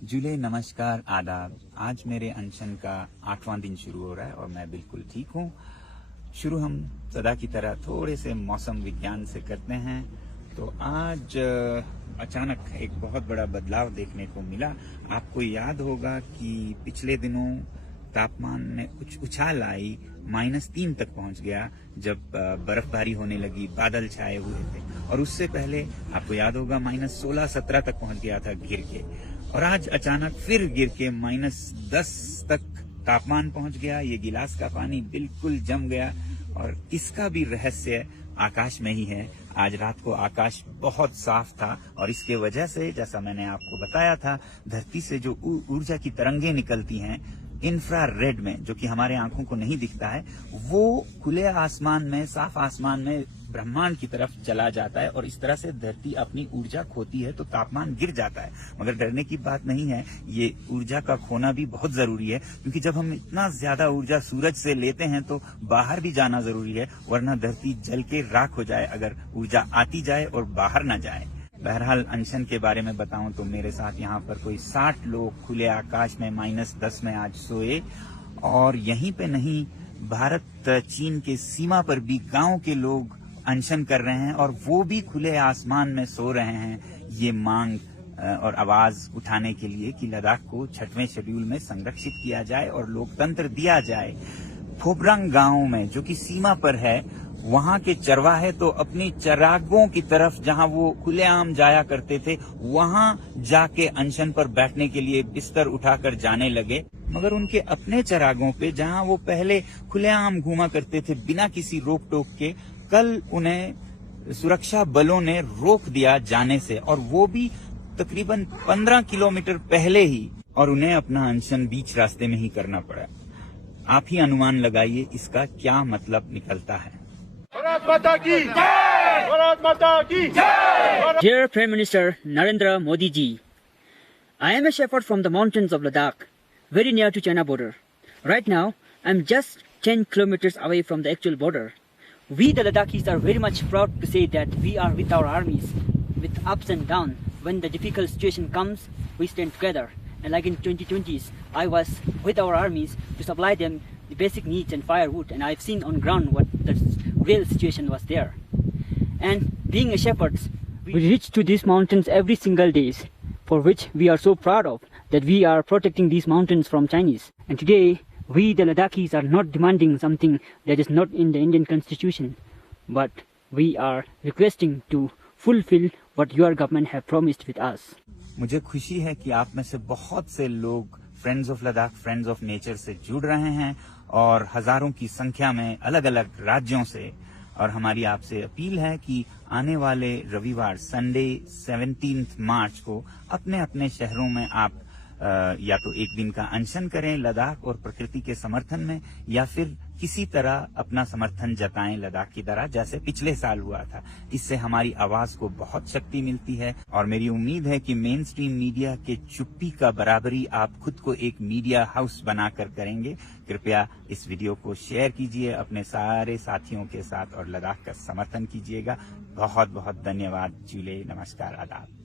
जुले नमस्कार आदाब। आज मेरे अनशन का 8वां दिन शुरू हो रहा है और मैं बिल्कुल ठीक हूँ। शुरू हम सदा की तरह थोड़े से मौसम विज्ञान से करते हैं। तो आज अचानक एक बहुत बड़ा बदलाव देखने को मिला। आपको याद होगा कि पिछले दिनों तापमान में कुछ उछाल आई, -3 तक पहुंच गया जब बर्फबारी होने लगी, बादल छाए हुए थे। और उससे पहले आपको याद होगा -16-17 तक पहुंच गया था गिर के। और आज अचानक फिर गिर के -10 तक तापमान पहुंच गया। ये गिलास का पानी बिल्कुल जम गया और इसका भी रहस्य आकाश में ही है। आज रात को आकाश बहुत साफ था और इसके वजह से, जैसा मैंने आपको बताया था, धरती से जो ऊर्जा की तरंगें निकलती हैं इंफ्रारेड में, जो कि हमारे आंखों को नहीं दिखता है, वो खुले आसमान में, साफ आसमान में ब्रह्मांड की तरफ चला जाता है और इस तरह से धरती अपनी ऊर्जा खोती है तो तापमान गिर जाता है। मगर डरने की बात नहीं है, ये ऊर्जा का खोना भी बहुत जरूरी है, क्योंकि जब हम इतना ज्यादा ऊर्जा सूरज से लेते हैं तो बाहर भी जाना जरूरी है, वरना धरती जल के राख हो जाए अगर ऊर्जा आती जाए और बाहर न जाए। बहरहाल अनशन के बारे में बताऊं तो मेरे साथ यहाँ पर कोई 60 लोग खुले आकाश में -10 में आज सोए। और यहीं पे नहीं, भारत चीन के सीमा पर भी गांव के लोग अनशन कर रहे हैं और वो भी खुले आसमान में सो रहे हैं, ये मांग और आवाज उठाने के लिए कि लद्दाख को 6वें शेड्यूल में संरक्षित किया जाए और लोकतंत्र दिया जाए। फोबरंग गांव में, जो कि सीमा पर है, वहां के चरवाहे तो अपनी चरागों की तरफ, जहां वो खुलेआम जाया करते थे, वहां जाके अनशन पर बैठने के लिए बिस्तर उठाकर जाने लगे। मगर उनके अपने चरागों पे, जहां वो पहले खुलेआम घूमा करते थे बिना किसी रोक टोक के, कल उन्हें सुरक्षा बलों ने रोक दिया जाने से, और वो भी तकरीबन 15 किलोमीटर पहले ही, और उन्हें अपना अनशन बीच रास्ते में ही करना पड़ा। आप ही अनुमान लगाइए इसका क्या मतलब निकलता है। भारत माता की जय! भारत माता की जय! Dear Prime Minister Narendra Modi ji, I am a shepherd from the mountains of Ladakh, very near to China border. Right now, I am just 10 kilometers away from the actual border. We the Ladakhis are very much proud to say that we are with our armies, with ups and downs. When the difficult situation comes, we stand together. And like in 2020s, I was with our armies to supply them the basic needs and firewood, and I've seen on ground what the real situation was there. And being a shepherds, we reach to these mountains every single day, for which we are so proud of, that we are protecting these mountains from Chinese. And today, we the Ladakhis are not demanding something that is not in the Indian constitution, but we are requesting to fulfill what your government have promised with us. मुझे खुशी है कि आप में से बहुत से लोग friends of Ladakh, friends of nature से जुड़ रहे हैं और हजारों की संख्या में अलग अलग राज्यों से। और हमारी आपसे अपील है कि आने वाले रविवार, संडे 17 मार्च को अपने अपने शहरों में आप या तो एक दिन का अनशन करें लद्दाख और प्रकृति के समर्थन में, या फिर किसी तरह अपना समर्थन जताएं लद्दाख की तरह, जैसे पिछले साल हुआ था। इससे हमारी आवाज को बहुत शक्ति मिलती है और मेरी उम्मीद है कि मेन स्ट्रीम मीडिया के चुप्पी का बराबरी आप खुद को एक मीडिया हाउस बनाकर करेंगे। कृपया इस वीडियो को शेयर कीजिए अपने सारे साथियों के साथ और लद्दाख का समर्थन कीजिएगा। बहुत बहुत धन्यवाद। जुले नमस्कार आदाब।